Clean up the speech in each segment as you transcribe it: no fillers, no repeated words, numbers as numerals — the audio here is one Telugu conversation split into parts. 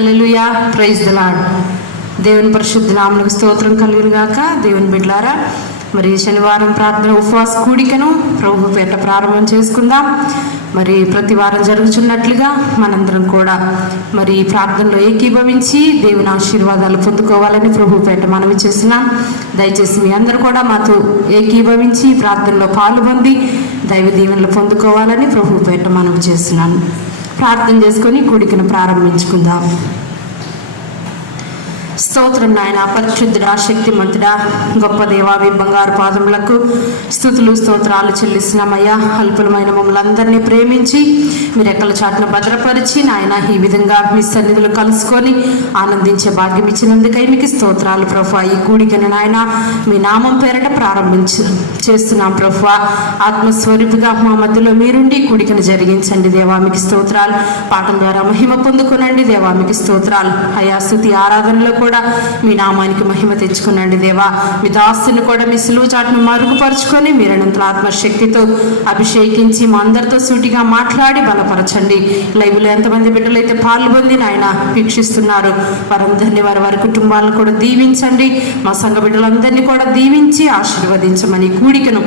Hallelujah, praise the lord. దేవుని పరిశుద్ధ నామమునకు స్తోత్రం కలుగును గాక. దేవుని బిడ్డలారా, మరి శనివారం ప్రార్థన ఉపవాస కూడికను ప్రభు పేట ప్రారంభం చేసుకుందాం. మరి ప్రతి వారం జరుగుతున్నట్లుగా మనందరం కూడా మరి ప్రార్థనలో ఏకీభవించి దేవుని ఆశీర్వాదాలు పొందుకోవాలని ప్రభు పేట మనవి చేస్తున్నాం. దయచేసి మీ అందరూ కూడా మాతో ఏకీభవించి ప్రార్థనలో పాల్గొంది దైవ దీవెనలు పొందుకోవాలని ప్రభు పేట మనవి చేస్తున్నాను. ప్రార్థన చేసుకొని కూడికను ప్రారంభించుకుందాం. స్తోత్రం నాయన, పరిశుద్ధుడా, శక్తిమంతుడా, గొప్ప దేవావి బంగారు పాదములకు స్తుతులు స్తోత్రాలు చెల్లిస్తున్నామయ్యా. అల్పులమైన మమ్మల్ని అందరినీ ప్రేమించి మీరు రెక్కల చాటును భద్రపరిచి నాయన ఈ విధంగా మీ సన్నిధులు కలుసుకొని ఆనందించే భాగ్యం ఇచ్చినందుకై మీకు స్తోత్రాలు ప్రభువా. ఈ కూడికను నాయన మీ నామం పేరట చేస్తున్నాం ప్రభువా. ఆత్మస్వరూపిగా మా మధ్యలో మీరుండి కూడికను జరిగించండి దేవా, మీకు స్తోత్రాలు. పాఠం ద్వారా మహిమ పొందుకునండి దేవా, మీకు స్తోత్రాలు. అయా స్తుతి ఆరాధనలో కూడా మీ నామానికి మహిమ తెచ్చుకునండి దేవా. మీ దాసుని కూడా మీ సులువు చాటును మరుగుపరుచుకొని మీరనంతల ఆత్మశక్తితో అభిషేకించి మా అందరితో సూటిగా మాట్లాడి బలపరచండి. లైవ్లో ఎంతమంది బిడ్డలైతే పాల్గొంది నాయన వీక్షిస్తున్నారు వారందరినీ వారి కుటుంబాలను కూడా దీవించండి. మా సంఘ బిడ్డలందరినీ కూడా దీవించి ఆశీర్వదించమని కూడికను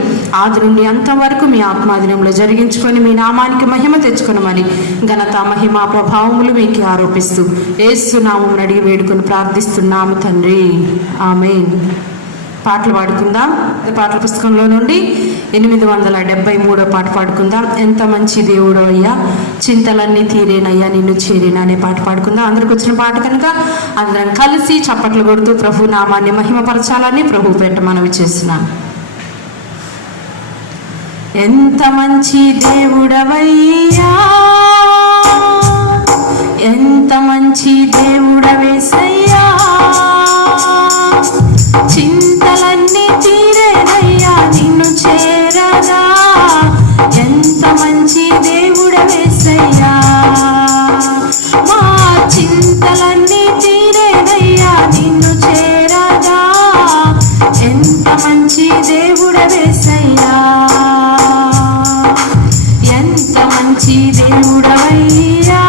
ఆది నుండి అంతవరకు మీ ఆత్మాధీనంలో జరిగించుకొని మీ నామానికి మహిమ తెచ్చుకొనమని ఘనత మహిమ ప్రభావములు మీకు ఆరోపిస్తూ యేసు నామమున అడిగి వేడుకొని ప్రార్థిస్తున్నాము తండ్రి, ఆమేన్. పాటలు పాడుకుందాం. పాటల పుస్తకంలో నుండి 873 పాట పాడుకుందాం. ఎంత మంచి దేవుడో అయ్యా, చింతలన్నీ తీరేనయ్యా నిన్ను చేరేనా అనే పాట పాడుకుందాం. అందరికి వచ్చిన పాట కనుక అందరం కలిసి చప్పట్లు కొడుతూ ప్రభు నామాన్ని మహిమపరచాలని ప్రభు పేట మనవి చేస్తున్నాం. ఎంత మంచి దేవుడవయ్యా, ఎంత మంచి దేవుడవేసయ్యా, చింతలన్నీ తీరేనయ్యా నిన్ను చేరగా. ఎంత మంచి దేవుడవేసయ్యా, మా చింతలన్నీ తీరేనయ్యా నిన్ను చేరగా. ఎంత మంచి దేవుడవేసయ్యా, ఎంత మంచి దేవుడవయ్యా,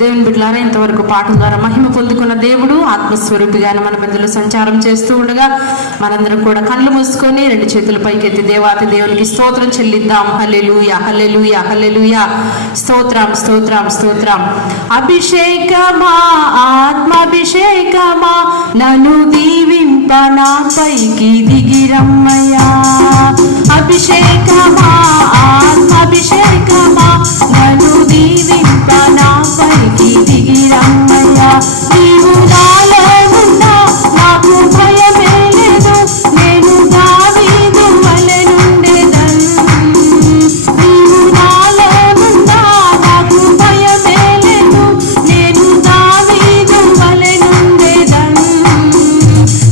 దేవుని బిడ్డలారా, ఇంతవరకు పాఠం ద్వారా మహిమ పొందుకున్న దేవుడు ఆత్మస్వరూపిగానే మన మధ్యలో సంచారం చేస్తూ ఉండగా మనందరం కూడా కళ్ళు మూసుకొని రెండు చేతుల పైకెత్తి దేవాతి దేవునికి స్తోత్రం చెల్లిద్దాం. హల్లెలూయా, హల్లెలూయా, హల్లెలూయా. స్తోత్రం, స్తోత్రం, స్తోత్రం. అభిషేకమా, ఆత్మాభిషేకమా, నన్ను దీవింప నాపైకి దిగిరమ్మయ్యా. అభిషేకమా, ఆత్మాభిషేకమా, నన్ను దీవింప నాపైకి దిగిరమ్మయ్యా. నీవు నాలో ఉన్నా నాకు భయమే లేదు, నేను దావీదు వలె నుండెదను. నీవు నాలో ఉన్నా నాకు భయమే లేదు, నేను దావీదు వలె నుండెదను.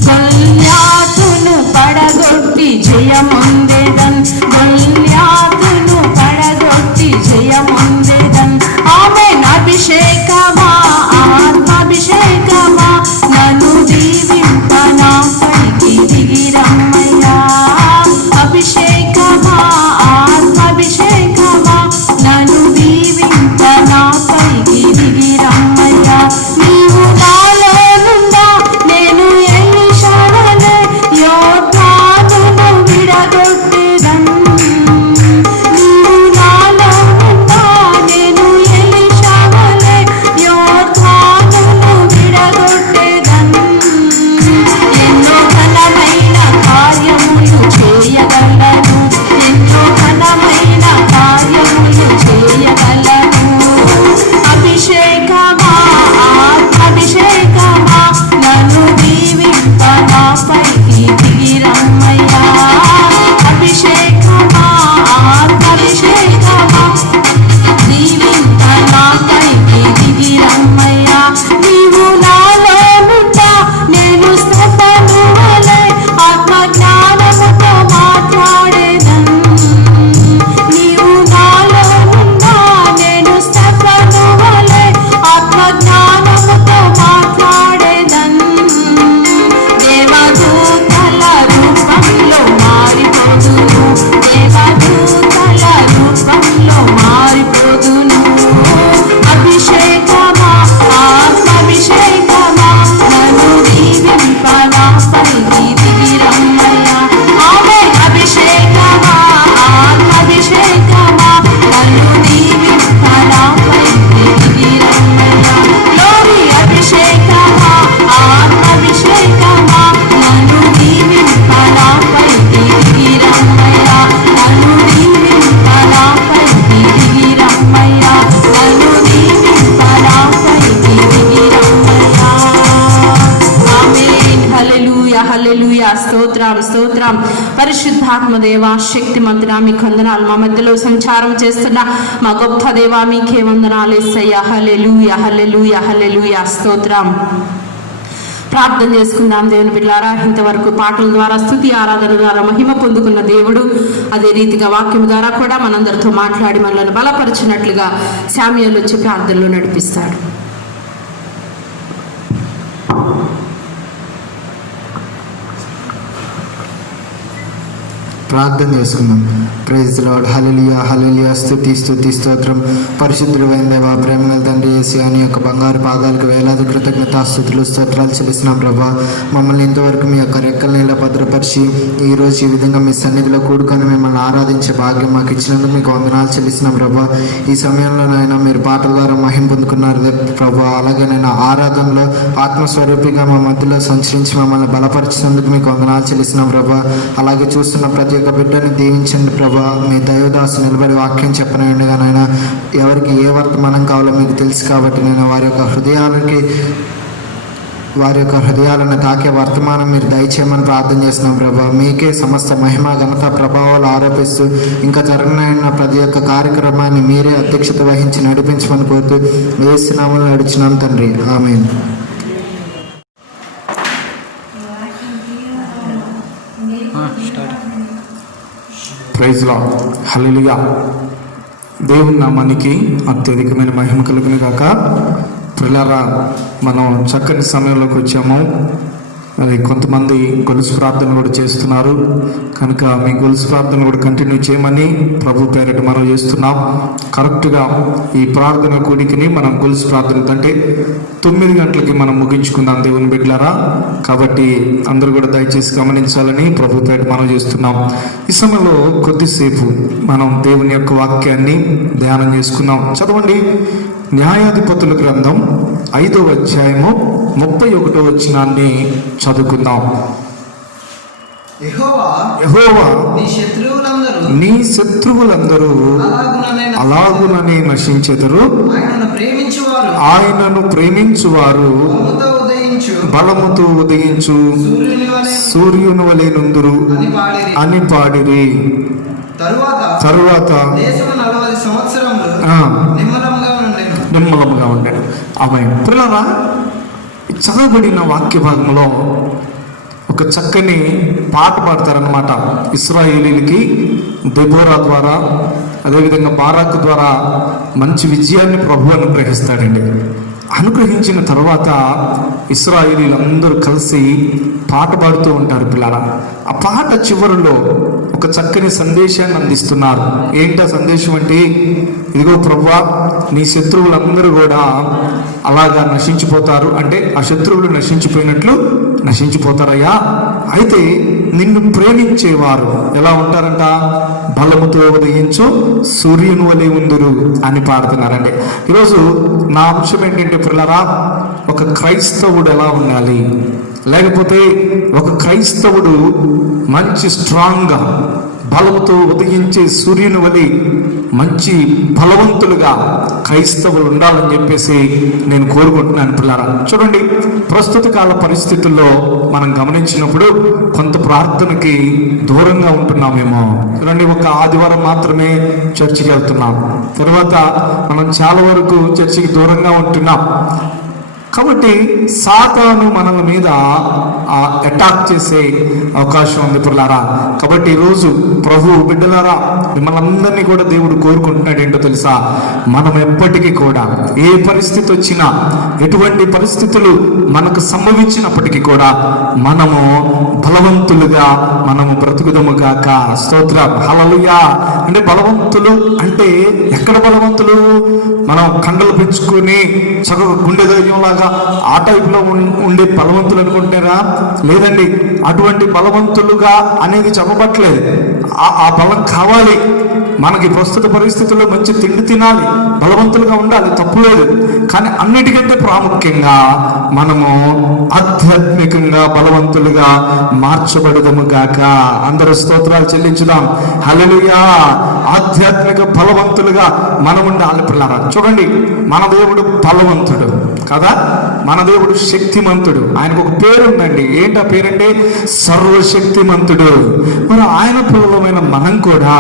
గొల్యాతును పడగొట్టి జయమొందెదన్, గొల్యాతును పడగొట్టి జయమొందెదన్. ఆమేన్. అభిషేకమా, ఆత్మాభిషేకమా, నన్ను దీవింప నాపైకి దిగిరమ్మయ్యా. అభిషేకమా, ఆత్మాభిషేకమా, నన్ను దీవింప నాపైకి దిగిరమ్మయ్యా. నీవు నాలో నుండా నేను ఎలీషా వలె యోర్దానును విడగొట్టెదన్. నీవు నాలో నుండా నేను ఎలీషా వలె యోర్దానును విడగొట్టెదన్. ఎన్నో ఘనమైన కార్యములు చేయగలను, ఎన్నో ఘనమైన కార్యములు చేయగలను. అభిషేకమా, ఆత్మాభిషేకమా, నన్ను దీవింప నాపైకి దిగిరమ్మయ్యా. అభిషేకమా, ఆత్మాభిషేకమా, దీవింప నాపైకి దిగిరమ్మయ్యా. నీవు నాలో నుండా నేను స్తోత్రము వలె ఆత్మజ్ఞానముతో మాట్లాడేదన్. నీవు నాలో నుండా నేను స్తోత్రము వలె ఆత్మజ్ఞానముతో మాట్లాడేదన్. దేవదూతల రూపంలో మారిపోదును, దేవదూతల రూపంలో మారిపోదును. అభిషేకమా, ఆత్మాభిషేకమా, నన్ను దీవింప నాపైకి దిగిరమ్మయ్యా. ఆమేన్. అభిషేకమా, ఆత్మాభిషేకమా, నన్ను దీవింప నాపైకి దిగిరమ్మయ్యా. గ్లోరీ. అభిషేకమా, ఆత్మాభిషేకమా, నన్ను దీవింప నాపైకి దిగిరమ్మయ్యా. నన్ను దీవింప నాపైకి దిగిరమ్మయ్యా. నన్ను దీవింప నాపైకి దిగిరమ్మయ్యా. ఆమేన్. హల్లెలూయా, హల్లెలూయా. స్తోత్రం, స్తోత్రం. పరిశుద్ధాత్మ దేవా, శక్తిమంతుడా, మీకు వందనాలు. మా మధ్యలో సంచారం చేస్తున్న మా గొప్ప దేవా, మీకే వందనాలు యేసయ్యా. హల్లెలూయా, హల్లెలూయా, హల్లెలూయా. స్తోత్రం. ప్రార్థన చేసుకుందాం. దేవుని బిడ్డలారా, ఇంతవరకు పాటల ద్వారా, స్తుతి ఆరాధన ద్వారా మహిమ పొందుకున్న దేవుడు అదే రీతిగా వాక్యం ద్వారా కూడా మనందరితో మాట్లాడి మనల్ని బలపరిచినట్లుగా శామ్యూయల్ వచ్చి ప్రార్థనలో నడిపిస్తాడు. ప్రార్థన చేసుకుందాం. Praise Lord. Hallelujah, hallelujah. స్తుతి, స్తుతి, స్తోత్రం. పరిశుద్ధుడైన దేవా, ప్రేమగల తండ్రి యేసయ్యా, నీ యొక్క బంగారు పాదాలకు వేలాది కృతజ్ఞతాస్తుతులు, స్తోత్రాలు చెల్లిస్తున్నాం ప్రభా. మమ్మల్ని ఇంతవరకు మీ యొక్క రెక్కల నీళ్ళ భద్రపరిచి ఈరోజు ఈ విధంగా మీ సన్నిధిలో కూడుకొని మిమ్మల్ని ఆరాధించే భాగ్యం మాకు ఇచ్చినందుకు మీకు వందనాలు చెల్లిస్తున్నాం ప్రభా. ఈ సమయంలోనైనా మీరు పాటల ద్వారా మహిమ పొందుకున్నారు ప్రభా. అలాగే నేను ఆరాధనలో ఆత్మస్వరూపిగా మా మధ్యలో సంచరించి మమ్మల్ని బలపరిచినందుకు మీకు వందనాలు చెల్లిస్తున్నాం ప్రభా. అలాగే చూస్తున్న ప్రతి ఒక్క బిడ్డని దీవించండి ప్రభా. మీ దైవదాసు నిలబడి వాక్యం చెప్పనండిగా నాయన, ఎవరికి ఏ వర్తమానం కావాలో మీకు తెలుసు కాబట్టి నేను వారి యొక్క హృదయాలను తాకే వర్తమానం మీరు దయచేయమని ప్రార్థన చేస్తున్నాం ప్రభా. మీకే సమస్త మహిమ, ఘనత, ప్రభావాలు ఆరోపిస్తూ ఇంకా జరగనైన ప్రతి ఒక్క కార్యక్రమాన్ని మీరే అధ్యక్షత వహించి నడిపించమని కోరుతూ యేసు నామములో నడుచున్నాం తండ్రి. ఆమేన్. Praise Lord. హల్లెలూయా. దేవుని నామానికి అత్యధికమైన మహిమ కలుగును గాక. ప్రియులారా, మనం చక్కని సమయంలోకి వచ్చాము. మరి కొంతమంది గొలుసు ప్రార్థన కూడా చేస్తున్నారు కనుక మీ గొలుసు ప్రార్థన కూడా కంటిన్యూ చేయమని ప్రభు పేరిట మనం చేస్తున్నాం. కరెక్ట్గా ఈ ప్రార్థన కూడికిని మనం గొలుసు ప్రార్థన అంటే 9 గంటలకి మనం ముగించుకుందాం దేవుని బిడ్డలారా. కాబట్టి అందరూ కూడా దయచేసి గమనించాలని ప్రభు పేరిట మనం చేస్తున్నాం. ఈ సమయంలో కొద్దిసేపు మనం దేవుని యొక్క వాక్యాన్ని ధ్యానం చేసుకున్నాం. చదవండి, న్యాయాధిపతుల గ్రంథం 5వ అధ్యాయము 31వ వచనాన్ని చదువుకుందాం. యెహోవా నీ శత్రువులందరూ అలాగుననే నశించెదరు, ఆయనను ప్రేమించువారు బలముతో ఉదయించు సూర్యుని వలె నుందురు అని పాడిరి. తరువాత నిమ్మలముగా ఉండే ఆమె పిల్లరా, చదవబడిన వాక్య భాగంలో ఒక చక్కని పాట పాడతారనమాట. ఇశ్రాయేలీలకి దెబోరా ద్వారా, అదేవిధంగా బారాకు ద్వారా మంచి విజయాన్ని ప్రభు అనుగ్రహిస్తాడండి. అనుగ్రహించిన తర్వాత ఇశ్రాయేలీలందరూ కలిసి పాట పాడుతూ ఉంటారు పిల్లల. ఆ పాట చివరిలో ఒక చక్కని సందేశాన్ని అందిస్తున్నారు. ఏంటా సందేశం అంటే, ఇదిగో ప్రభువా, నీ శత్రువులందరూ కూడా అలాగా నశించిపోతారు, అంటే ఆ శత్రువులు నశించిపోయినట్లు నశించిపోతారయ్యా. అయితే నిన్ను ప్రేమించేవారు ఎలా ఉంటారంట? బలముతో ఉదయించు సూర్యుని వలె ఉందురు అని పాడుతున్నారండి. ఈరోజు నా అంశం ఏంటంటే పిల్లరా, ఒక క్రైస్తవుడు ఎలా ఉండాలి, లేకపోతే ఒక క్రైస్తవుడు మంచి స్ట్రాంగ్గా బలముతో ఉదయించే సూర్యుని వలె మంచి బలవంతులుగా క్రైస్తవులు ఉండాలని చెప్పేసి నేను కోరుకుంటున్నాను పిల్లారా. చూడండి, ప్రస్తుత కాల పరిస్థితుల్లో మనం గమనించినప్పుడు కొంత ప్రార్థనకి దూరంగా ఉంటున్నామేమో. చూడండి, ఒక ఆదివారం మాత్రమే చర్చికి వెళ్తున్నాం, తర్వాత మనం చాలా వరకు చర్చికి దూరంగా ఉంటున్నాం. కాబట్టి సాతాను మనల మీద అటాక్ చేసే అవకాశం ఉంది పిల్లారా. కాబట్టి ఈరోజు ప్రభు బిడ్డలారా, మిమ్మల్ని అందరినీ కూడా దేవుడు కోరుకుంటున్నాడు ఏంటో తెలుసా? మనం ఎప్పటికీ కూడా ఏ పరిస్థితి వచ్చినా, ఎటువంటి పరిస్థితులు మనకు సంభవించినప్పటికీ కూడా మనము బలవంతులుగా మనము బ్రతుకుదము గాక. స్తోత్రం, హల్లెలూయా. అంటే బలవంతులు అంటే ఎక్కడ బలవంతులు? మనం కండలు పెంచుకుని చక్కగా గుండె ధైర్యంలాగా ఆ టైప్లో ఉండే బలవంతులు అనుకుంటారా? లేదండి, అటువంటి బలవంతులుగా అనేది చెప్పబట్లేదు. ఆ బలం కావాలి మనకి. ప్రస్తుత పరిస్థితుల్లో మంచి తిండి తినాలి, బలవంతులుగా ఉండాలి, తప్పులేదు. కానీ అన్నిటికంటే ప్రాముఖ్యంగా మనము ఆధ్యాత్మికంగా బలవంతులుగా మార్చబడదము గాక. అందరూ స్తోత్రాలు చెల్లించుదాం. హల్లెలూయా. ఆధ్యాత్మిక బలవంతులుగా మనం ఉండాలి పిల్లరా. చూడండి, మన దేవుడు బలవంతుడు కదా, మన దేవుడు శక్తిమంతుడు. ఆయనకు ఒక పేరు ఉందండి. ఏంటా పేరంటే? సర్వశక్తిమంతుడు. మరి ఆయన పిల్లలమైన మనం కూడా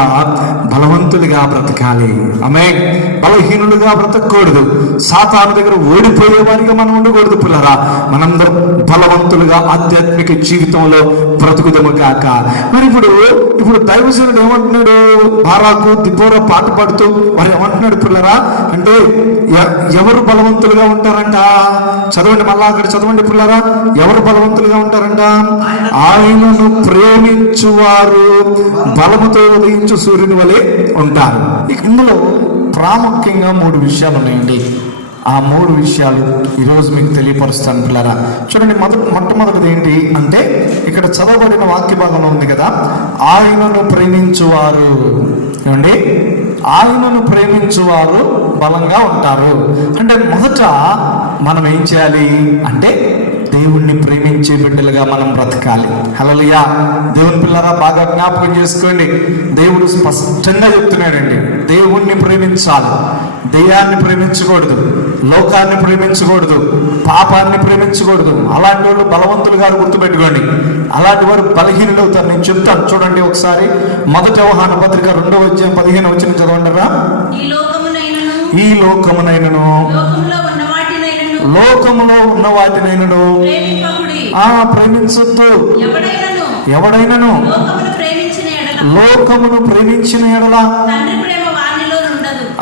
బలవంతులుగా బ్రతకాలి. ఆమేన్. బలహీనులుగా బ్రతకూడదు. సాతాను దగ్గర ఓడిపోయే వారిగా మనం ఉండకూడదు పిల్లరా. మనందరం బలవంతులుగా ఆధ్యాత్మిక జీవితంలో బ్రతుకుదము కాక. మరి ఇప్పుడు దైవజనుడు ఏమంటున్నాడు? బారాకు, దిబోరా పాట పాడుతూ వారు ఏమంటున్నాడు పిల్లరా అంటే, ఎవరు బలవంతులుగా ఉంటారంట? చదవండి, మళ్ళా అక్కడ చదవండి పిల్లరా. ఎవరు బలవంతులుగా ఉంటారంట? ఆయనను ప్రేమించువారు బలముతో ఉదయించు సూర్యుని వలె ఉంటారు. ఇందులో ప్రాముఖ్యంగా 3 విషయాలు ఉన్నాయండి. ఆ 3 విషయాలు ఈరోజు మీకు తెలియపరుస్తాను పిల్లరా. చూడండి, మొట్టమొదటిది ఏంటి అంటే, ఇక్కడ చదవబడిన వాక్య భాగంలో ఉంది కదా, ఆయనను ప్రేమించువారు. ఏమండి? ఆయనను ప్రేమించువారు బలంగా ఉంటారు. అంటే మొదట మనం ఏం చేయాలి అంటే, దేవుణ్ణి ప్రేమించే బిడ్డలుగా మనం బ్రతకాలి. హల్లెలూయా. దేవుని పిల్లరా, బాగా జ్ఞాపకం చేసుకోండి. దేవుడు స్పష్టంగా చెప్తున్నాడండి, దేవుణ్ణి ప్రేమించాలి. దెయ్యాన్ని ప్రేమించకూడదు, లోకాన్ని ప్రేమించకూడదు, పాపాన్ని ప్రేమించకూడదు. అలాంటి వాళ్ళు బలవంతులు గారు గుర్తుపెట్టుకోండి. అలాంటి వారు బలహీనులు అవుతారు. నేను చెప్తాను చూడండి ఒకసారి. 1 యోహాను పత్రిక 2వ అధ్యాయం 15వ వచనం చదవండిరా. ఈ లోకమునైనను లోకములో ఉన్న వాటినైనను ప్రేమించొద్దు. ఎవడైనను లోకమును ప్రేమించిన ఎడల,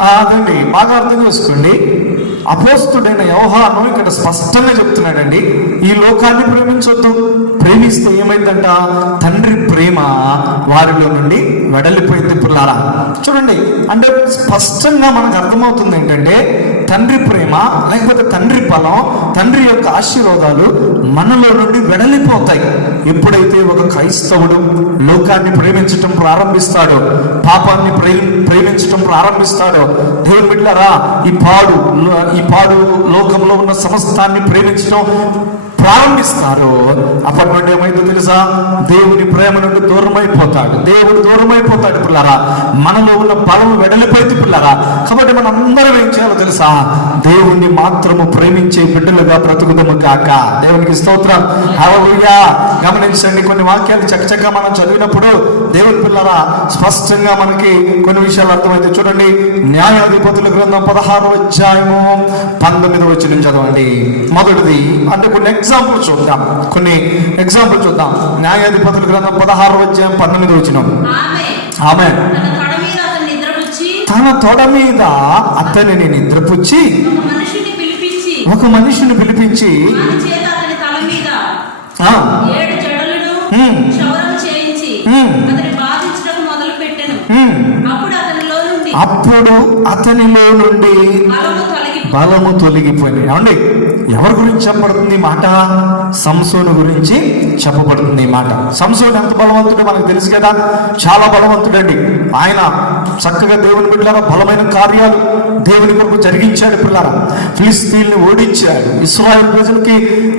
అదండి బాగా అర్థం చేసుకోండి. అపోస్తుడైన యోహాను ఇక్కడ స్పష్టంగా చెప్తున్నాడండి, ఈ లోకాన్ని ప్రేమించొద్దు. ప్రేమిస్తే ఏమైందంట? తండ్రి ప్రేమ వారిలో నుండి వెడలిపోయింది. పిల్లారా చూడండి, అంటే స్పష్టంగా మనకు అర్థమవుతుంది ఏంటంటే తండ్రి ప్రేమ లేకపోతే తండ్రి బలం, తండ్రి యొక్క ఆశీర్వాదాలు మనలో నుండి వెడలిపోతాయి ఎప్పుడైతే ఒక క్రైస్తవుడు లోకాన్ని ప్రేమించటం ప్రారంభిస్తాడో, పాపాన్ని ప్రేమించటం ప్రారంభిస్తాడో. దేవుని బిడ్డలారా, ఈ పాడు లోకంలో ఉన్న సమస్తాన్ని ప్రేమించడం ప్రారంభిస్తారు. అప్పటి నుండి ఏమైందో తెలుసా? దేవుని ప్రేమ నుండి దూరమైపోతాడు, దేవుడు దూరమైపోతాడు. పిల్లరా, మనలో ఉన్న బలం వెడలిపోయింది. పిల్లరా, కాబట్టి మనం అందరం ఏం చేయాలో తెలుసా? దేవుణ్ణి మాత్రము ప్రేమించే బిడ్డలుగా బ్రతుకుదము కాక. దేవునికి స్తోత్రం. హల్లెలూయా. గమనించండి, కొన్ని వాక్యాలు చక్కచక్కగా మనం చదివినప్పుడు దేవుని పిల్లరా స్పష్టంగా మనకి కొన్ని విషయాలు అర్థమైతే. చూడండి, న్యాయాధిపతుల గ్రంథం 16వ అధ్యాయము 19వ వచనం చదవండి. మొదటిది అంటే కొన్ని ఎగ్జాంపుల్ చూద్దాం. న్యాయాధిపతుల గ్రంథం 16వ అధ్యాయం 19వ వచనం. ఆమె తన తొడ మీద అతనిని నిద్రపుచ్చి ఒక మనిషిని పిలిపించి అప్పుడు అతనిలో నుండి బలము తొలగిపోయింది. ఏమండి, ఎవరి గురించి చెప్పబడుతుంది ఈ మాట? సంసోను గురించి చెప్పబడుతుంది ఈ మాట. సంసోను ఎంత బలవంతుడో మనకు తెలుసు కదా, చాలా బలవంతుడండి. ఆయన చక్కగా దేవుని బిడ్డలారా బలమైన కార్యాలు దేవుని కొరకు జరిగించాడు. పిల్లరా, ఫిలిస్తీన్ని ఓడించాడు, ఇశ్రాయేలు ప్రజలకి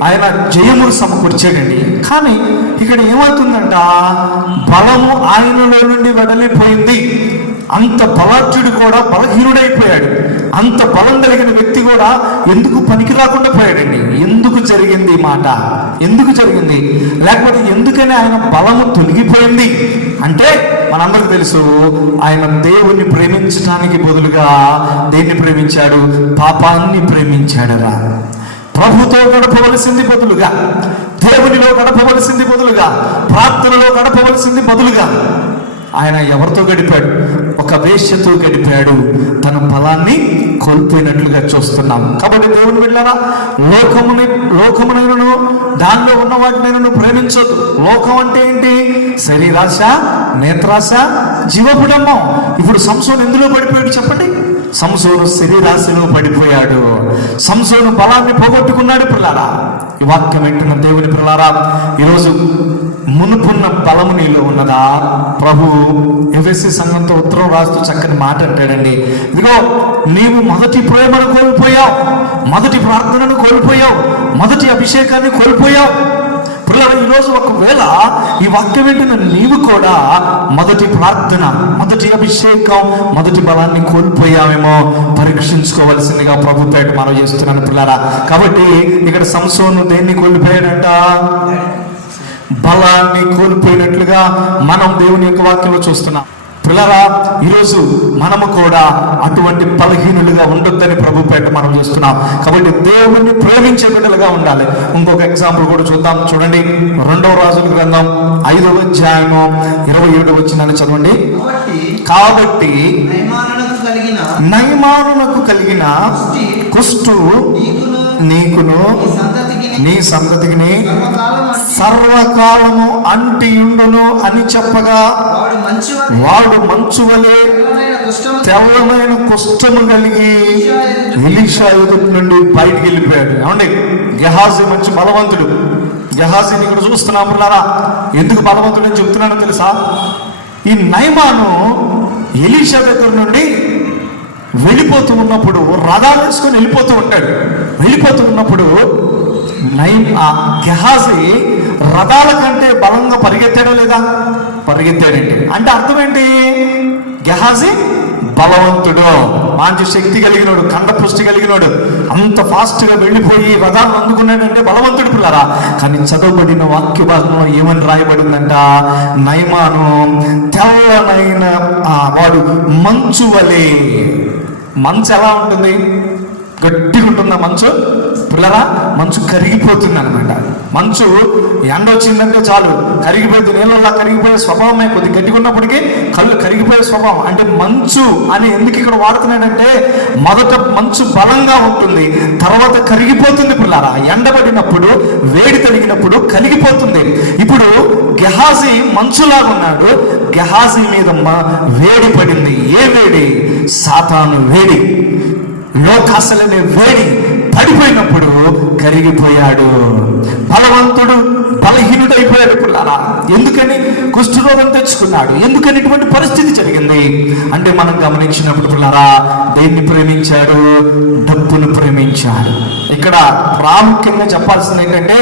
ఆయన జయములు సమకూర్చాడండి. కానీ ఇక్కడ ఏమవుతుందంట? బలము ఆయనలో నుండి వెడలిపోయింది. అంత బలాఢ్యుడు కూడా బలహీనుడైపోయాడు. అంత బలం కలిగిన వ్యక్తి కూడా ఎందుకు పనికి రాకుండా పోయాడండి. ఎందుకు జరిగింది ఈ మాట? ఎందుకు జరిగింది? లేకపోతే ఎందుకని ఆయన బలము తొలగిపోయింది అంటే మనందరికి తెలుసు, ఆయన దేవుణ్ణి ప్రేమించడానికి బదులుగా దేన్ని ప్రేమించాడు? పాపాన్ని ప్రేమించాడరా. ప్రభుతో గడపవలసింది బదులుగా, దేవునిలో గడపవలసింది బదులుగా, ప్రార్థనలో గడపవలసింది బదులుగా ఆయన ఎవరితో గడిపాడు? ఒక వేశ్యతో గడిపాడు. తన బలాన్ని కోల్పోయినట్లుగా చూస్తున్నాం. కాబట్టి దేవుని బిడ్డలారా, లోకమునైనను దానిలో ఉన్న వాటినైనా ప్రేమించొద్దు. లోకం అంటే ఏంటి? శరీరాశ, నేత్రాశ, జీవపుడమ్మం. ఇప్పుడు సంసోను ఎందులో పడిపోయాడు చెప్పండి? సంసోను శరీరాశలో పడిపోయాడు. సంసోను బలాన్ని పోగొట్టుకున్నాడు. పిల్లారా, ఈ వాక్యం వింటున్న దేవుని పిల్లారా, ఈరోజు మునుపున్న బలము నీలో ఉన్నదా? ప్రభు ఎఫెసీ సంఘంతో ఉత్తరం రాస్తూ చక్కని మాట అంటాడండి. ఇదిగో, నీవు మొదటి ప్రేమను కోల్పోయావు, మొదటి ప్రార్థనను కోల్పోయావు, మొదటి అభిషేకాన్ని కోల్పోయావు. పిల్లలు, ఈరోజు ఒకవేళ ఈ వాక్యం వింటున్న నీవు కూడా మొదటి ప్రార్థన, మొదటి అభిషేకం, మొదటి బలాన్ని కోల్పోయామేమో పరీక్షించుకోవాల్సిందిగా ప్రభు పేట మనం చేస్తున్నాను పిల్లరా. కాబట్టి ఇక్కడ సంసోను దేన్ని కోల్పోయాడంట? బలాన్ని కోల్పోయినట్లుగా మనం దేవుని యొక్క వాక్యంలో చూస్తున్నాం. పిల్లరా, ఈరోజు మనము కూడా అటువంటి బలహీనులుగా ఉండొద్దని ప్రభు పేట మనం చేస్తున్నాం. కాబట్టి దేవుణ్ణి ప్రేమించే బిడ్డలుగా ఉండాలి. ఇంకొక ఎగ్జాంపుల్ కూడా చూద్దాం. చూడండి, 2వ రాజుల గ్రంథం 5వ అధ్యాయము 27వ వచనాన్ని చదవండి. కాబట్టి నయమానునకు కలిగిన కుష్టు నీకును నీ సంతతికి సర్వకాలము అంటియుండును అని చెప్పగా, వాడు మంచు వలె తెల్లమైన కుష్ఠము కలిగి ఎలీషా ఎదుటి నుండి బయటికి వెళ్ళిపోయాడు. ఏమండి, గెహాజీ మంచి బలవంతుడు. గెహాజీని ఇక్కడ చూస్తున్నాం పిల్లారా. ఎందుకు బలవంతుడు అని చెప్తున్నానో తెలుసా? ఈ నయమాను ఎలీషా దగ్గర నుండి వెళ్ళిపోతూ ఉన్నప్పుడు, రథాలు వేసుకొని వెళ్ళిపోతూ ఉంటాడు. వెళ్ళిపోతూ ఉన్నప్పుడు గెహాజీ రథాల కంటే బలంగా పరిగెత్తాడో లేదా? పరిగెత్తాడండి. అంటే అర్థం ఏంటి? గెహాజీ బలవంతుడు, మంచి శక్తి కలిగినోడు, కండపుష్టి కలిగినోడు. అంత ఫాస్ట్గా వెళ్ళిపోయి రథాలను అందుకున్నాడంటే బలవంతుడు పిల్లరా. కానీ చదవబడిన వాక్య భాగంలో ఏమని రాయబడిందంట? నయమాను తెల్లనైన వాడు మంచు వలె. మంచు ఎలా ఉంటుంది? గట్టిగా ఉంటుందా మంచు? పిల్లరా, మంచు కరిగిపోతుంది అనమాట. మంచు ఎండ వచ్చిందంటే చాలు కరిగిపోతుంది, నీళ్ళలా కరిగిపోయే స్వభావమే. కొద్ది గట్టిగా ఉన్నప్పటికీ కళ్ళు కరిగిపోయే స్వభావం. అంటే మంచు అని ఎందుకు ఇక్కడ వాడుతున్నాడంటే, మొదట మంచు బలంగా ఉంటుంది, తర్వాత కరిగిపోతుంది పిల్లరా. ఎండబడినప్పుడు, వేడి తగిలినప్పుడు కరిగిపోతుంది. ఇప్పుడు గెహాజీ మంచులాగా ఉన్నాడు, గెహాజీ మీద వేడి పడింది. ఏ వేడి? సాతాను వేడి, లోకాసలనే వేడి పడిపోయినప్పుడు కరిగిపోయాడు. బలవంతుడు బలహీనుడైపోయాడు పిల్లారా. ఎందుకని? కుష్ఠరోగం తెచ్చుకున్నాడు. ఎందుకని ఇటువంటి పరిస్థితి జరిగింది అంటే, మనం గమనించినప్పుడు పిల్లారా, దేన్ని ప్రేమించాడు? డబ్బును ప్రేమించాడు. ఇక్కడ ప్రాముఖ్యంగా చెప్పాల్సింది ఏంటంటే,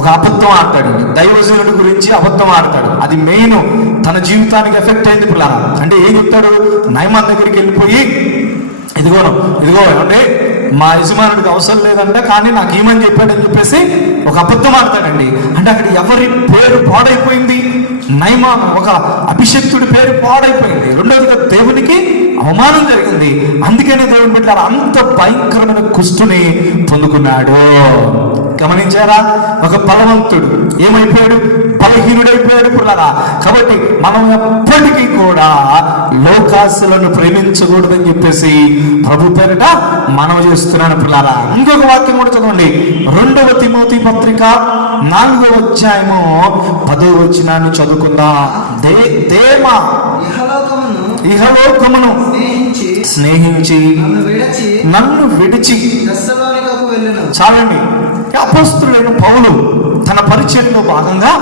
ఒక అబద్ధం ఆడతాడు. దైవజనుడి గురించి అబద్ధం ఆడతాడు. అది మెయిన్ తన జీవితానికి ఎఫెక్ట్ అయింది పిల్లారా. అంటే ఏం చెప్తాడు? నయమాన్ దగ్గరికి వెళ్ళిపోయి, ఇదిగో ఏమంటే మా యజమానుడికి అవసరం లేదంట, కానీ నాకు ఏమని చెప్పాడని చెప్పేసి ఒక అబద్ధం ఆడతాడండి. అంటే అక్కడ ఎవరి పేరు పాడైపోయింది? నయమాన్, ఒక అభిషక్తుడి పేరు పాడైపోయింది. రెండవదిగా దేవునికి అవమానం జరిగింది. అందుకని దేవుని బిడ్డలారా, అంత భయంకరమైన కుష్టుని పొందుకున్నాడు. గమనించారా? ఒక బలవంతుడు ఏమైపోయాడు? బలహీనుడైపోయాడు పిల్లరా. కాబట్టి మనం ఎప్పటికీ కూడా లోకాసులను ప్రేమించకూడదని చెప్పేసి ప్రభు పేరిట మనం చేస్తున్నాను పిల్లరా. ఇంకొక వాక్యం కూడా చదవండి. 2వ తిమోతి పత్రిక 4వ అధ్యాయము 10వ వచనాన్ని చదువుకుందాం. దేమా ఇహలోకమును స్నేహించి నన్ను విడిచి. చాలండి. అపోస్తలుడైన పౌలు తన పరిచయంలో భాగంగా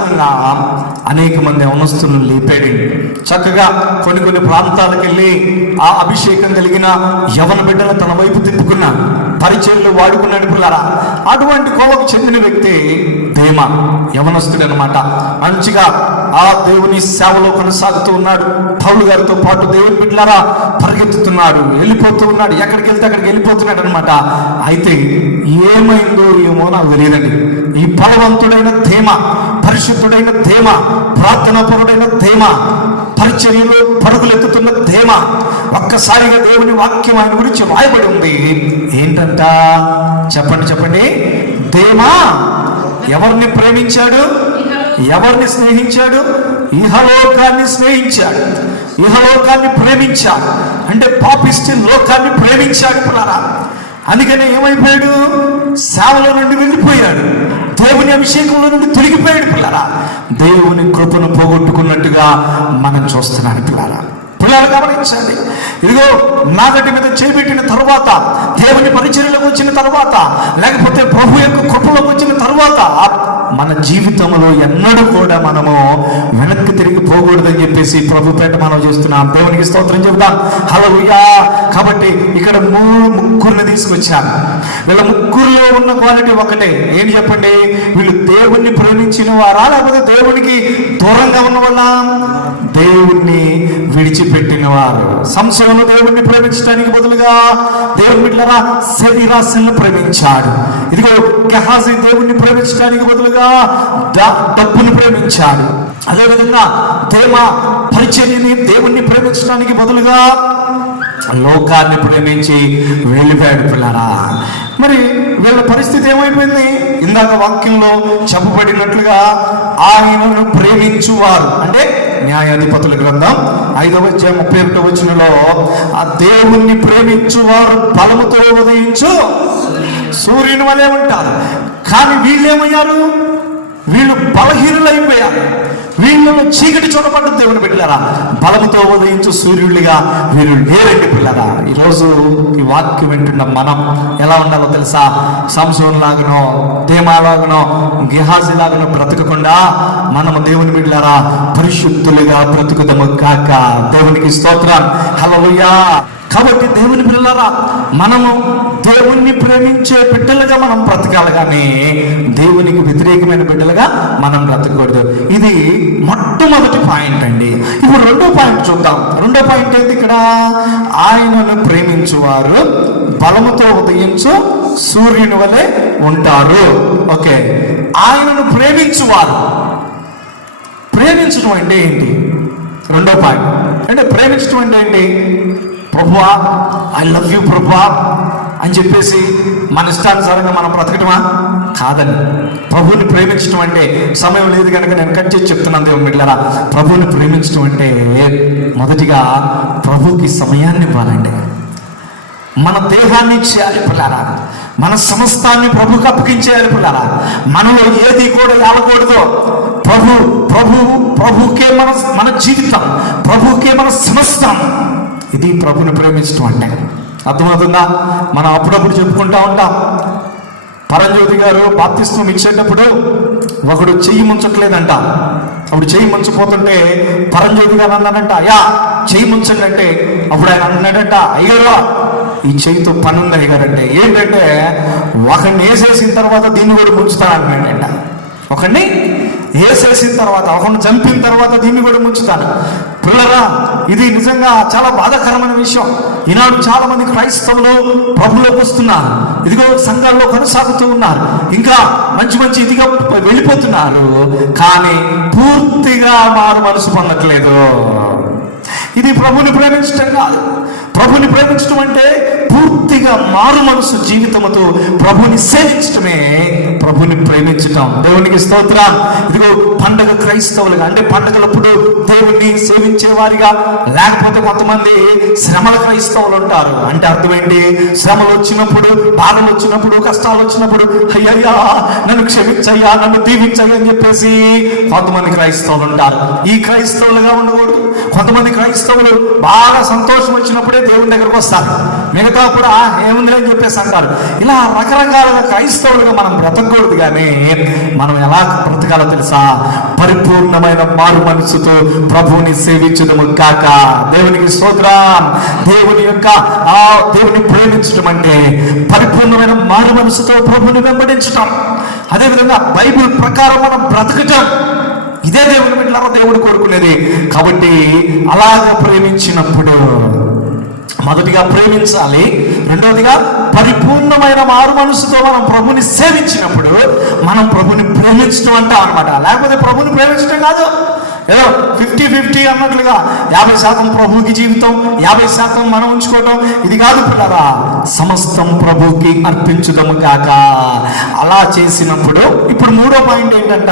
అనేక మంది యవనస్తులను లేపాడు. చక్కగా కొన్ని ప్రాంతాలకు వెళ్ళి ఆ అభిషేకం కలిగిన యవన బిడ్డలు తన వైపు తిప్పుకున్న పరిచయంలో వాడుకున్నాడు పిల్లరా. అటువంటి కోవకు చెందిన వ్యక్తి దేమా, యవనస్తుడు అనమాట. మంచిగా ఆ దేవుని సేవలో కొనసాగుతూ ఉన్నాడు. పౌలు గారితో పాటు దేవుని బిడ్డలారా పరిగెత్తుతున్నాడు, వెళ్ళిపోతూ ఉన్నాడు. ఎక్కడికి వెళ్తే అక్కడికి వెళ్ళిపోతున్నాడు అనమాట. అయితే ఏమైందో ఏమో నాకు తెలియదండి. ఈ బలవంతుడైన దేమా, పరిశుద్ధుడైన దేమా, ప్రార్థనాపరుడైన దేమా, పరిచర్యలో పరుగులెత్తుతున్న దేమా, ఒక్కసారిగా దేవుని వాక్యం ఆయన గురించి రాయబడి ఉంది. ఏంటంట? చెప్పండి. దేమా ఎవరిని ప్రేమించాడు? ఎవరిని స్నేహించాడు? ఇహలోకాన్ని స్నేహించాడు. ఇహలోకాన్ని ప్రేమించాడు అంటే పాపిష్టి లోకాన్ని ప్రేమించాడు పిల్లరా. అందుకనే ఏమైపోయాడు? సేవలో నుండి వెళ్ళిపోయాడు, దేవుని అభిషేకంలో నుండి తొలగిపోయాడు పిల్లరా. దేవుని కృపను పోగొట్టుకున్నట్టుగా మనం చూస్తున్నాడు పిల్లరా. పిల్లలు గమనించండి. ఇదిగో నాగటి మీద చేపెట్టిన తరువాత, దేవుని పరిచర్యలోకి వచ్చిన తర్వాత, లేకపోతే ప్రభు యొక్క కృపలోకి వచ్చిన తరువాత మన జీవితంలో ఎన్నడూ కూడా మనము వెనక్కి తిరిగి పోకూడదని చెప్పేసి ప్రభు పేట మనం చేస్తున్నాం. దేవునికి స్తోత్రం చెబుతాం. హల్లెలూయా. కాబట్టి ఇక్కడ ముగ్గురిని తీసుకొచ్చాను. వీళ్ళ ముగ్గురులో ఉన్న క్వాలిటీ ఒకటే. ఏంటి చెప్పండి? వీళ్ళు దేవుణ్ణి ప్రేమించిన వారా, లేకపోతే దేవునికి దూరంగా ఉన్న వాళ్ళ? దేవుణ్ణి విడిచిపెట్టిన వారు. సంసోను దేవుణ్ణి ప్రేమించడానికి బదులుగా దేవుని బిడ్డలారా శరీరాశను ప్రేమించాడు. ఇదిగో గెహాజీ దేవుణ్ణి ప్రేమించడానికి బదులుగా డబ్బుని ప్రేమించాడు. అదేవిధంగా దేమా పరిచర్యని దేవుణ్ణి ప్రేమించడానికి బదులుగా లోకాన్ని ప్రేమించి వెళ్ళిపోయాడు పిల్లరా. మరి వీళ్ళ పరిస్థితి ఏమైపోయింది? ఇందాక వాక్యంలో చెప్పబడినట్లుగా ఆయనను ప్రేమించువారు అంటే న్యాయాధిపతుల గ్రంథం 5వ అధ్యాయం 31వ వచనంలో, ఆ దేవుణ్ణి ప్రేమించువారు బలముతో ఉదయించు సూర్యుని వలె ఉంటారు. కానీ వీళ్ళేమయ్యారు? వీళ్ళు బలహీనులైపోయారు. వీళ్ళలో చీకటి చూడబడ్డ దేవుని బిడ్డలారా, బలముతో ఉదయించు సూర్యుడిగా వీళ్ళు లేరండి పిల్లరా. ఈరోజు ఈ వాక్యం వింటున్న మనం ఎలా ఉండాలో తెలుసా? సంసోను లాగానో, దేమా లాగానో, గెహాజీ లాగానో బ్రతకకుండా మనము దేవుని బిడ్డలారా పరిశుద్ధులుగా బ్రతుకుదము కాక. దేవునికి స్తోత్రం. హల్లెలూయా. కాబట్టి దేవుని పిల్లలారా, మనము దేవుణ్ణి ప్రేమించే బిడ్డలుగా మనం బ్రతకాలి, కానీ దేవునికి వ్యతిరేకమైన బిడ్డలుగా మనం బ్రతకూడదు. ఇది మొట్టమొదటి పాయింట్ అండి. ఇప్పుడు రెండో పాయింట్ చూద్దాం. రెండో పాయింట్ ఏంటి? ఇక్కడ ఆయనను ప్రేమించువారు బలముతో ఉదయించు సూర్యుని వలె ఉంటారు. ఓకే, ఆయనను ప్రేమించువారు. ప్రేమించడం అంటే ఏంటి? రెండో పాయింట్ అంటే ప్రేమించడం అంటే ఏంటి? ప్రభువా, ఐ లవ్ యూ ప్రభువా, అని చెప్పేసి మన ఇష్టానుసారంగా మనం బ్రతకటమా? కాదని. ప్రభువుని ప్రేమించడం అంటే, సమయం లేదు కనుక నేను కట్ చేసి చెప్తున్నాను దేవుని బిడ్డలారా, ప్రభువుని ప్రేమించడం అంటే మొదటిగా ప్రభువుకి సమయాన్ని ఇవ్వాలండి. మన దేహాన్ని ఇచ్చేయాలి పిల్లారా, మన సమస్తాన్ని ప్రభుకి అప్పగించేయాలి పిల్లారా. మనలో ఏది కూడా ఆడకూడదు. ప్రభుకే మన జీవితం, ప్రభుకే మన సమస్తం. ఇది ప్రభుని ప్రేమించడం అంటే. అర్థమవుతుందా? మనం అప్పుడప్పుడు చెప్పుకుంటా ఉంటాం, పరంజ్యోతి గారు బాప్తిస్మం ఇచ్చేటప్పుడు ఒకడు చెయ్యి ముంచట్లేదంట. అప్పుడు చెయ్యి ముంచిపోతుంటే పరంజ్యోతి గారు అన్నాడంట, అయ్యా చెయ్యి ముంచండి అంటే, అప్పుడు ఆయన అన్నాడంట, అయ్యారో ఈ చెయ్యితో పని ఉంది అయ్యారంటే. ఏంటంటే ఒకడిని వేసేసిన తర్వాత దీన్ని కూడా ముంచుతాను అంటున్నాడంట. ఒకడిని వేసేసిన తర్వాత, ఒకడిని చంపిన తర్వాత దీన్ని కూడా ముంచుతాను. పిల్లరా, ఇది నిజంగా చాలా బాధాకరమైన విషయం. ఈనాడు చాలా మంది క్రైస్తవులు ప్రభులోకి వస్తున్నారు, ఇదిగో సంఘాల్లో కొనసాగుతూ ఉన్నారు, ఇంకా మంచి ఇదిగా వెళ్ళిపోతున్నారు, కానీ పూర్తిగా మారు మనసు పొందట్లేదు. ఇది ప్రభుని ప్రేమించడం కాదు. ప్రభుని ప్రేమించడం అంటే పూర్తిగా మారు మనసు జీవితంతో ప్రభుని సేవించడమే ప్రభుని ప్రేమించటం. దేవునికి స్తోత్రం. ఇదిగో పండగ క్రైస్తవులుగా అంటే పండగలప్పుడు దేవుణ్ణి సేవించే వారిగా, లేకపోతే కొంతమంది శ్రమల క్రైస్తవులు ఉంటారు. అంటే అర్థం ఏంటి? శ్రమలు వచ్చినప్పుడు, బాధలు వచ్చినప్పుడు, కష్టాలు వచ్చినప్పుడు అయ్యయ్యా నన్ను క్షమించయ్యా, నన్ను దీవించయ్యా అని చెప్పేసి కొంతమంది క్రైస్తవులు ఉంటారు. ఈ క్రైస్తవులుగా ఉండకూడదు. కొంతమంది క్రైస్తవులు బాగా సంతోషం వచ్చినప్పుడే దేవుని దగ్గరకు వస్తారు, మిగతా కూడా ఏముంది అని చెప్పేసి అంటారు. ఇలా రకరకాలుగా క్రైస్తవులుగా మనం బ్రతకూడదు. కానీ మనం ఎలా బ్రతకాలో తెలుసా? పరిపూర్ణమైన మారు మనసుతో ప్రభువుని సేవించడము కాక. దేవునికి స్తోత్రం. దేవుని ప్రేమించడం అంటే పరిపూర్ణమైన మారు మనసుతో ప్రభువుని వెంబడించటం. అదేవిధంగా బైబిల్ ప్రకారం మనం బ్రతకటం. ఇదే దేవుని బిడ్డలారా దేవుడు కోరుకునేది. కాబట్టి అలాగ ప్రేమించినప్పుడు మొదటిగా ప్రేమించాలి, రెండవదిగా పరిపూర్ణమైన మారు మనసుతో మనం ప్రభుని సేవించినప్పుడు మనం ప్రభుని ప్రేమించడం అంటాం అనమాట. లేకపోతే ప్రభుని ప్రేమించడం కాదు, ఏదో 50-50 అన్నట్లుగా 50% ప్రభువుకి జీవితం, 50% మనం ఉంచుకోవటం, ఇది కాదు పిల్లరా. సమస్తం ప్రభువుకి అర్పించుదము కాక. అలా చేసినప్పుడు ఇప్పుడు మూడో పాయింట్ ఏంటంట,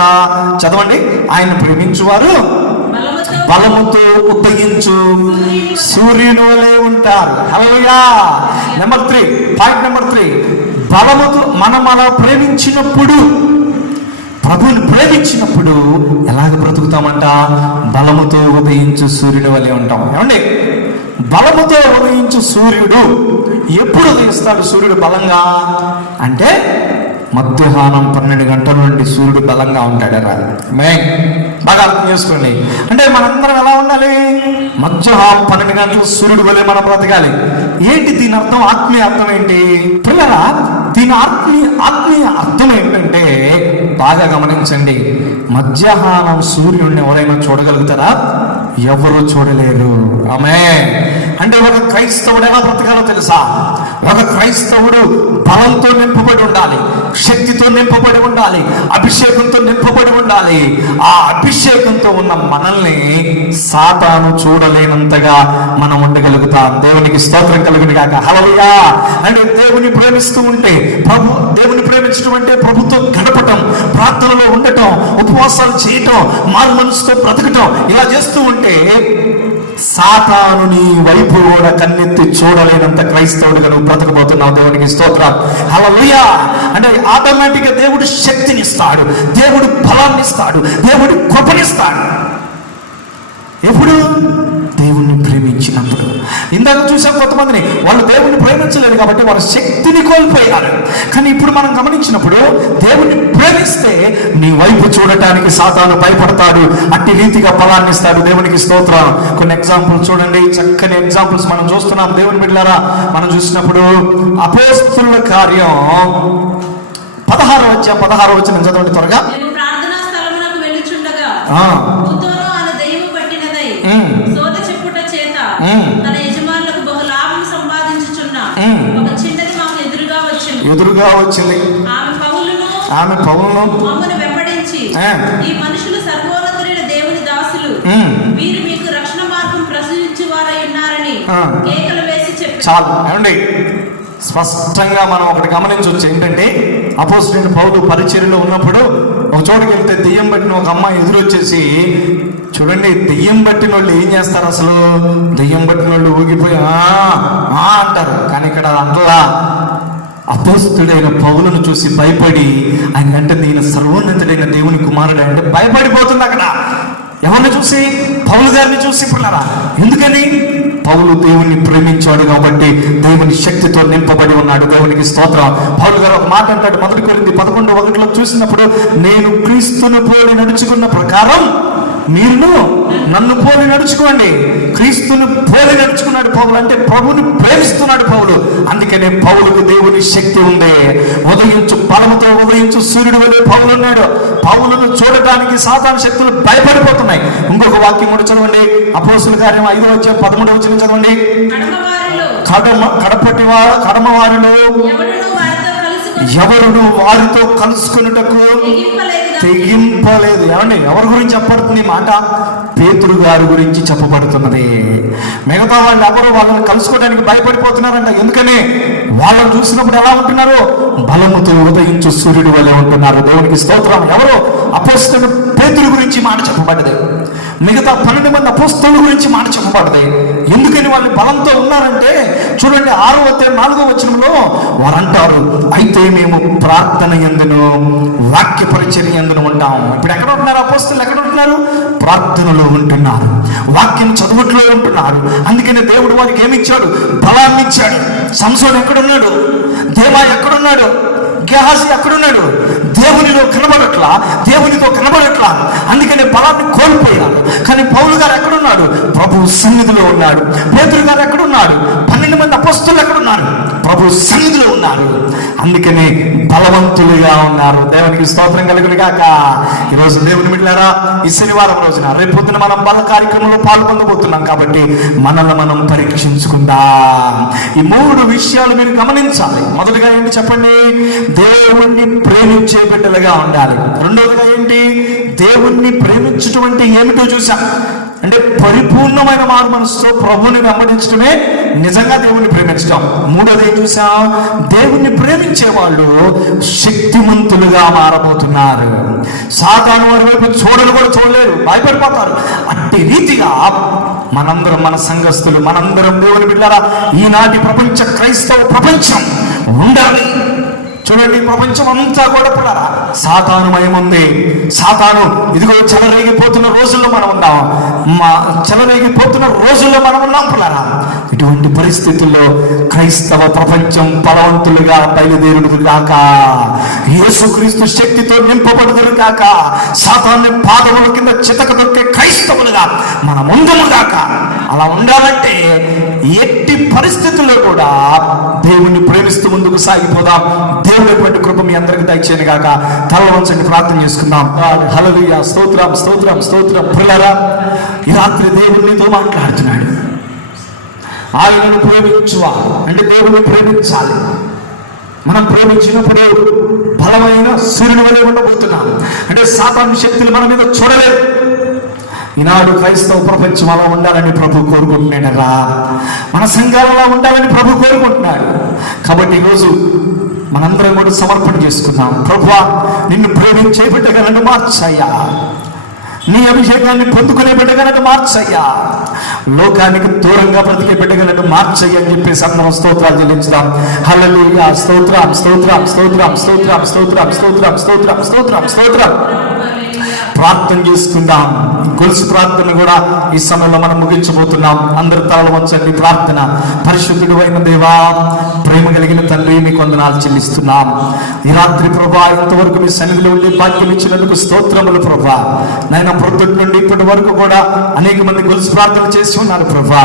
చదవండి. ఆయన ప్రేమించువారు బలముతో ఉదయించు సూర్యుని వలె ఉంటారు. హల్లెలూయా. పాయింట్ నెంబర్ 3, బలముతో మనం అలా ప్రేమించినప్పుడు, ప్రభువుని ప్రేమించినప్పుడు ఎలాగ బ్రతుకుతామంట? బలముతో ఉదయించు సూర్యుని వలె ఉంటాం. ఏమండి, బలముతో ఉదయించు సూర్యుడు ఎప్పుడు ఉదయిస్తాడు? సూర్యుడు బలంగా అంటే మధ్యాహ్నం 12 గంటల నుండి సూర్యుడు బలంగా ఉంటాడరా. బాగా అర్థం చేసుకోండి. అంటే మనందరం ఎలా ఉండాలి? మధ్యాహ్నం 12 గంటలు సూర్యుడు వలె మనం బ్రతకాలి. ఏంటి దీని అర్థం? ఆత్మీయ అర్థం ఏంటి పిల్లరా? దీని ఆత్మీయ అర్థం ఏంటంటే బాగా గమనించండి. మధ్యాహ్నం సూర్యుడిని ఎవరైనా చూడగలుగుతారా? ఎవరు చూడలేరు. ఆమేన్. అంటే ఒక క్రైస్తవుడు ఎలా బ్రతకాలో తెలుసా? ఒక క్రైస్తవుడు బలంతో నింపబడి ఉండాలి, శక్తితో నింపబడి ఉండాలి, అభిషేకంతో నింపబడి ఉండాలి. ఆ అభిషేకంతో ఉన్న మనల్ని సాతాను చూడలేనంతగా మనం ఉండగలుగుతాం. దేవునికి స్తోత్రం కలుగును గాక. హల్లెలూయా. అంటే దేవుని ప్రేమిస్తూ ఉంటే, దేవుని ప్రేమించడం అంటే ప్రభుతో గడపటం, ప్రార్థనలో ఉండటం, ఉపవాసాలు చేయటం, మారు మనసుతో బ్రతకటం. ఇలా చేస్తూ ఉంటే సాతాను నీ వైపు కూడా కన్నెత్తి చూడలేనంత క్రైస్తవుడిగా నువ్వు బ్రతకబోతున్నావు. దేవునికి స్తోత్రం. హల్లెలూయా. అంటే ఆటోమేటిక్గా దేవుడు శక్తినిస్తాడు, దేవుడు బలాన్ని ఇస్తాడు, దేవుడు కృపనిస్తాడు. ఎప్పుడు? దేవుణ్ణి ప్రేమించినప్పుడు. ఇందాక చూసాం కొంతమందిని, వాళ్ళు దేవుణ్ణి ప్రేమించలేదు కాబట్టి వాళ్ళ శక్తిని కోల్పోయారు. కానీ ఇప్పుడు మనం గమనించినప్పుడు దేవుణ్ణి ప్రేమిస్తే నీ వైపు చూడటానికి సాతాను భయపడతాడు, అట్టి రీతిగా బలాన్ని ఇస్తాడు. దేవునికి స్తోత్రం. కొన్ని ఎగ్జాంపుల్స్ చూడండి, చక్కని ఎగ్జాంపుల్స్ మనం చూస్తున్నాం. దేవుని బిడ్డలారా, మనం చూసినప్పుడు అపోస్తలుల కార్యం 16వ వచనం చదవండి త్వరగా. ప్రార్థనా స్థలమునకు వెళ్ళుచుండగా సోద చెప్పుట చేత తన యజమానులకు బహు లాభం సంపాదించుచున్న ఒక చిన్నది మాకు ఎదురుగా వచ్చింది. ఆమె పౌలును మమ్మను వెంబడించి, ఈ మనుషులు సర్వోన్నతుడైన దేవుని దాసులు, వీరు మీకు రక్షణ మార్గం ప్రశ్నించు వారై ఉన్నారని కేకలు వేసి చెప్పారు. చాలు. ఏమండి, స్పష్టంగా మనం ఒకటి గమనించవచ్చు. ఏంటంటే అపోస్తలుడైన పౌలు పరిచర్యలో ఉన్నప్పుడు ఒక చోటుకి వెళ్తే దెయ్యం పట్టిన ఒక అమ్మాయి ఎదురొచ్చేసి, చూడండి దెయ్యం పట్టిన వాళ్ళు ఏం చేస్తారు, అసలు దెయ్యం పట్టిన వాళ్ళు ఊగిపోయి అంటారు. కానీ ఇక్కడ అంటలా, అపోస్తలుడైన పౌలును చూసి భయపడి, ఆయన అంటే దీని సర్వోన్నతుడైన దేవుని కుమారుడు అంటే భయపడిపోతుంది అక్కడ. ఎవరిని చూసి? పౌలు గారిని చూసి. పిల్లరా, ఎందుకని? పౌలు దేవుణ్ణి ప్రేమించాడు కాబట్టి దేవుని శక్తితో నింపబడి ఉన్నాడు. దేవునికి స్తోత్రం. పౌలు గారు ఒక మాట అంటాడు, 1 కొరింథీ 11:1 చూసినప్పుడు, నేను క్రీస్తును పోలి నడుచుకున్న ప్రకారం మీరు నన్ను పోలి నడుచుకోండి. క్రీస్తును పోలి నడుచుకున్నాడు పౌలు, అంటే ప్రభుని ప్రేమిస్తున్నాడు పౌలు. అందుకనే పౌలుకు దేవుని శక్తి ఉంది. ఉదయించు బలముతో ఉదయించు సూర్యుడు వలె పౌలు ఉన్నాడు. పౌలును చూడటానికి సాతాను శక్తులు భయపడిపోతున్నాయి. ఇంకొక వాక్యం కూడా చదవండి, అపోస్తలుల కార్యం 5:13 చదవండి. కడమ వారిలో ఎవరును వారితో కలుసుకున్నటకు తెగింపలేదు. ఏమండి, ఎవరి గురించి చెప్పబడుతుంది మాట? పేతురు గారి గురించి చెప్పబడుతున్నది. మిగతా వాళ్ళు ఎవరు వాళ్ళని కలుసుకోవడానికి భయపడిపోతున్నారంట. ఎందుకని? వాళ్ళని చూసినప్పుడు ఎలా ఉంటున్నారు? బలముతో ఉదయించు సూర్యుడు వలె ఉంటున్నారు. దేవునికి స్తోత్రం. ఎవరు? అపోస్తలుడు పేతురు గురించి మాట చెప్పబడ్డది. మిగతా 12 మంది అపోస్తలుల గురించి మాట చెప్పబడ్డది. ఎందుకని వాళ్ళు బలంతో ఉన్నారంటే, చూడండి 6:4 వారంటారు, అయితే మేము ప్రార్థన యందును వాక్య పరిచర్య యందును ఉంటాం. ఇప్పుడు ఎక్కడ ఉంటున్నారు అపోస్తలులు? ఎక్కడ ఉంటున్నారు? ప్రార్థనలో ఉంటున్నారు, వాక్యం చదువుట్లో ఉంటున్నారు. అందుకని దేవుడు వారికి ఏమిచ్చాడు? బలాన్ని ఇచ్చాడు. సంసోను ఎక్కడున్నాడు? దేవా ఎక్కడున్నాడు? గెహాజీ ఎక్కడున్నాడు? దేవునిలో కనబడట్లా, దేవునితో కనబడట్లా. అందుకని బలాన్ని కోల్పోయాడు. కానీ పౌలు గారు ఎక్కడున్నాడు? ప్రభు సన్నిధిలో ఉన్నాడు. పేతురు గారు ఎక్కడున్నాడు? 12 మంది అపోస్తలులు ఎక్కడున్నారు? ప్రభు సన్నిధిలో ఉన్నారు. అందుకని బలవంతులుగా ఉన్నారు. దేవునికి స్తోత్రం కలుగును గాక. ఈరోజు దేవుని బిడ్డలారా, ఈ శనివారం రోజున రేపు పొద్దున మనం బల కార్యక్రమంలో పాల్గొనబోతున్నాం కాబట్టి మనల్ని మనం పరీక్షించుకుందాం. ఈ 3 విషయాలు మీరు గమనించాలి. మొదటిగా ఏంటి చెప్పండి? దేవుణ్ణి ప్రేమించే బిడ్డలుగా ఉండాలి. రెండవదిగా ఏంటి? దేవుణ్ణి ప్రేమించటం అంటే ఏమిటో చూసాం. అంటే పరిపూర్ణమైన మారు మనసుతో ప్రభువుని వెంబడించడమే నిజంగా దేవుణ్ణి ప్రేమించడం. మూడోది ఏం చూసాం? దేవుణ్ణి ప్రేమించే వాళ్ళు శక్తిమంతులుగా మారబోతున్నారు. సాతాను వారి వైపు చూడలు కూడా చూడలేరు, భయపడిపోతారు. అట్టి రీతిగా మనందరం, మన సంఘస్థులు, మనందరం దేవుని బిడ్డలారా, ఈనాటి ప్రపంచ క్రైస్తవ ప్రపంచం ఉండాలి. చూడండి, ప్రపంచం అంతా కూడా పిల్లరా సాతానుమయముంది. సాతాను ఇదిగో చెలరేగిపోతున్న రోజుల్లో మనం ఉన్నాం. చెలరేగిపోతున్న రోజుల్లో మనం ఉన్నాం పిల్లరా. ఇటువంటి పరిస్థితుల్లో క్రైస్తవ ప్రపంచం బలవంతులుగా బయలుదేరుడు కాక, యేసుక్రీస్తు శక్తితో నింపబడుదురు కాక, సాతాను పాదముల కింద చితక దొక్కే క్రైస్తవులుగా మన ముందుము కాక. అలా ఉండాలంటే ఎట్టి పరిస్థితుల్లో కూడా దేవుణ్ణి ప్రేమిస్తూ ముందుకు సాగిపోదాం. దేవుడి కృప మీ అందరికి దయచేయను గాక. తల వంచండి, ప్రార్థన చేసుకుందాం. హల్లెలూయా, స్తోత్రం, స్తోత్రం, స్తోత్రం. ప్రియులారా, ఈ రాత్రి దేవునితో మాట్లాడుతున్నాడు. ఆయనను ప్రేమించువా అంటే దేవుని ప్రేమించాలి. మనం ప్రేమించినప్పుడు బలమైన సూర్యుని వలె ఉండబోతున్నాం. అంటే సాతాను శక్తులు మన మీద చూడలేదు. ఈనాడు క్రైస్తవ ప్రపంచం అలా ఉండాలని ప్రభు కోరుకుంటున్నాడరా. మన సంఘాలలో ఉండాలని ప్రభు కోరుకుంటున్నాడు. కాబట్టి ఈరోజు మనందరం కూడా సమర్పణ చేసుకుందాం. ప్రభువా, నిన్ను ప్రేమించే బిడ్డగా నన్ను మార్చయ్యా. నీ అభిషేకాన్ని పొందుకునే బిడ్డగా నన్ను మార్చయ్యా. లోకానికి దూరంగా బ్రతికే బిడ్డగా నన్ను మార్చయ్యా అని చెప్పేసి అందరం స్తోత్రాలు చెల్లించుదాం. హల్లెలూయా, స్తోత్రం, స్తోత్రం, స్తోత్రం, స్తోత్రం, స్తోత్రం, స్తోత్రం, స్తోత్రం, స్తోత్రం, స్తోత్రం. ప్రార్థన చేసుకుందాం. గొలుసు ప్రార్థన కూడా ఈ సమయంలో మనం ముగించబోతున్నాం. అందరి తలలు వంచండి. ప్రార్థన. పరిశుద్ధుడు అయిన దేవా, ప్రేమ కలిగిన తండ్రి, మీకు వందనాలు చెల్లిస్తున్నాం. ఈ రాత్రి ప్రభా, ఇంతవరకు మీ సన్నిధిలో ఉండి భాగ్యం ఇచ్చినందుకు స్తోత్రములు ప్రభా. నాయన, ప్రొద్దుటి నుండి ఇప్పటి వరకు కూడా అనేక మంది గొలుసు ప్రార్థన చేసి ఉన్నారు ప్రభా.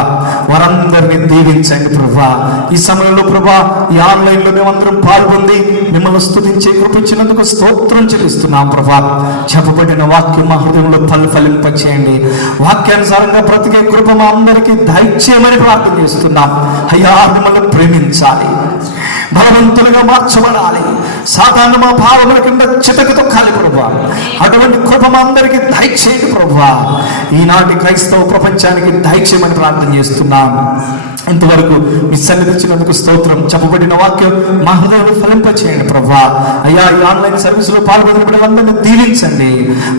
వారందరినీ దీవించండి ప్రభా. ఈ సమయంలో ప్రభా, ఈ ఆన్లైన్ లో మేమందరం పాల్గొంది మిమ్మల్ని స్తుతించే కృపించినందుకు స్తోత్రం చెల్లిస్తున్నాం ప్రభా. చెప్పబడిన వాక్యం మా హృదయంలో ఫలింపచేయండి. వాక్యానుసారంగా బ్రతికే కృప మా అందరికీ దయచేయమని ప్రార్థన చేస్తున్నాం. అయ్యా, మిమ్మల్ని ప్రేమించాలి, బలవంతులుగా మార్చబడాలి. సాధారణ మా భావముల కింద చితకు తొక్కాలి ప్రభువా. అటువంటి కృప మా అందరికీ దయచేయండి ప్రభువా. ఈనాటి క్రైస్తవ ప్రపంచానికి దయచేయమని ప్రార్థన చేస్తున్నాం. ఇంతవరకు మీ సన్నిధించినందుకు స్తోత్రం. చెప్పబడిన వాక్యం మా హృదయంలో ఫలింపచేయండి ప్రభువా. అయ్యా, ఈ ఆన్లైన్ సర్వీసులో పాల్గొన్న బిడ్డలందరినీ దీవించండి.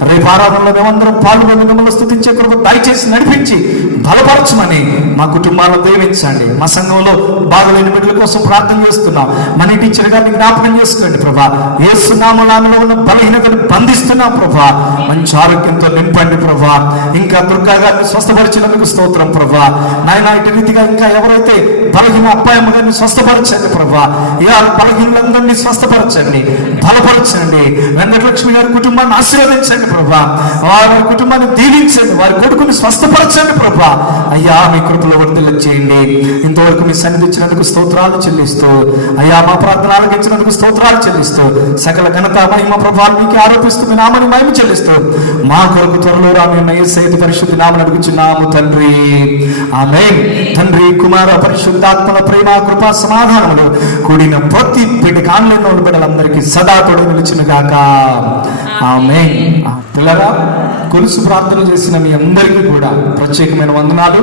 రేపు ఆరాధనలో మేమందరం పాల్గొని మిమ్మల్ని స్తుతించే కృప దయచేసి నడిపించి బలపరచమని మా కుటుంబాలను దీవించండి. మా సంఘంలో బాగలేని బిడ్డల కోసం ప్రార్థన చేస్తున్నాం. మన టీచర్ గారిని జ్ఞాపకం చేసుకోండి ప్రభా. యేసు నామములో ఉన్న బలహీనతను బంధిస్తున్నాం ప్రభా. మంచి ఆరోగ్యంతో నింపండి ప్రభా. ఇంకా దుర్గా గారిని స్వస్థపరిచినందుకు స్తోత్రం ప్రభా. నాయన, ఇటు రీతిగా ఇంకా ఎవరైతే బలహీన అప్పాయమ్మ గారిని స్వస్థపరచండి ప్రభా. ఇలా బలహీనులందరినీ స్వస్థపరచండి, బలపరచండి. వెంకటలక్ష్మి గారి కుటుంబాన్ని ఆశీర్వదించండి ప్రభా. వారి కుటుంబాన్ని దీవించండి, వారి కొడుకుని స్వస్థపరచండి ప్రభా. అయ్యా, మీ కృపలో వర్ధిల్ల చేయండి. ఇంతవరకు మీ సన్నిధి ఇచ్చినందుకు స్తోత్రాలు చెల్లిస్తూ, అయ్యా మా ప్రార్థన ఆలకించినందుకు స్తోత్రాలు చెల్లిస్తూ, సకల ఘనత మహిమ ప్రభావం మీకు ఆరోపిస్తూ మీ నామని మహిమ చెల్లిస్తూ, మా కొరకు త్వరలో రానున్న యేసయ్య పరిశుద్ధ నామమున అడుగుచున్నాము తండ్రి. ఆమేన్. తండ్రి, కుమార పరిశుద్ధాత్మల ప్రేమ, కృపా, సమాధానములు కూడిన ప్రతి బిడ్డకి ఆన్లైన్లో ఉన్న బిడ్డలందరికీ సదా తోడు నిలిచిన గాక. ఆమేన్. పిల్లరా, కొలుసు ప్రార్థన చేసిన మీ అందరికీ కూడా ప్రత్యేకమైన వందనాలు.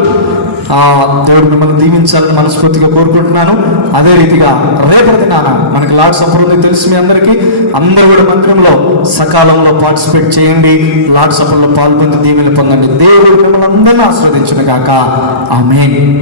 దేవుడు మిమ్మల్ని దీవించాలని మనస్ఫూర్తిగా కోరుకుంటున్నాను. అదే రీతిగా రేపటి దినాన మనకి లార్డ్ సపర్ ఉంది తెలుసు మీ అందరికీ. అందరూ కూడా మందిరంలో సకాలంలో పార్టిసిపేట్ చేయండి. లార్డ్ సపర్లో పాల్గొని దీవెనలు పొందండి. దేవుడు మిమ్మల్ని అందరినీ ఆశీర్వదించును గాక. ఆమేన్.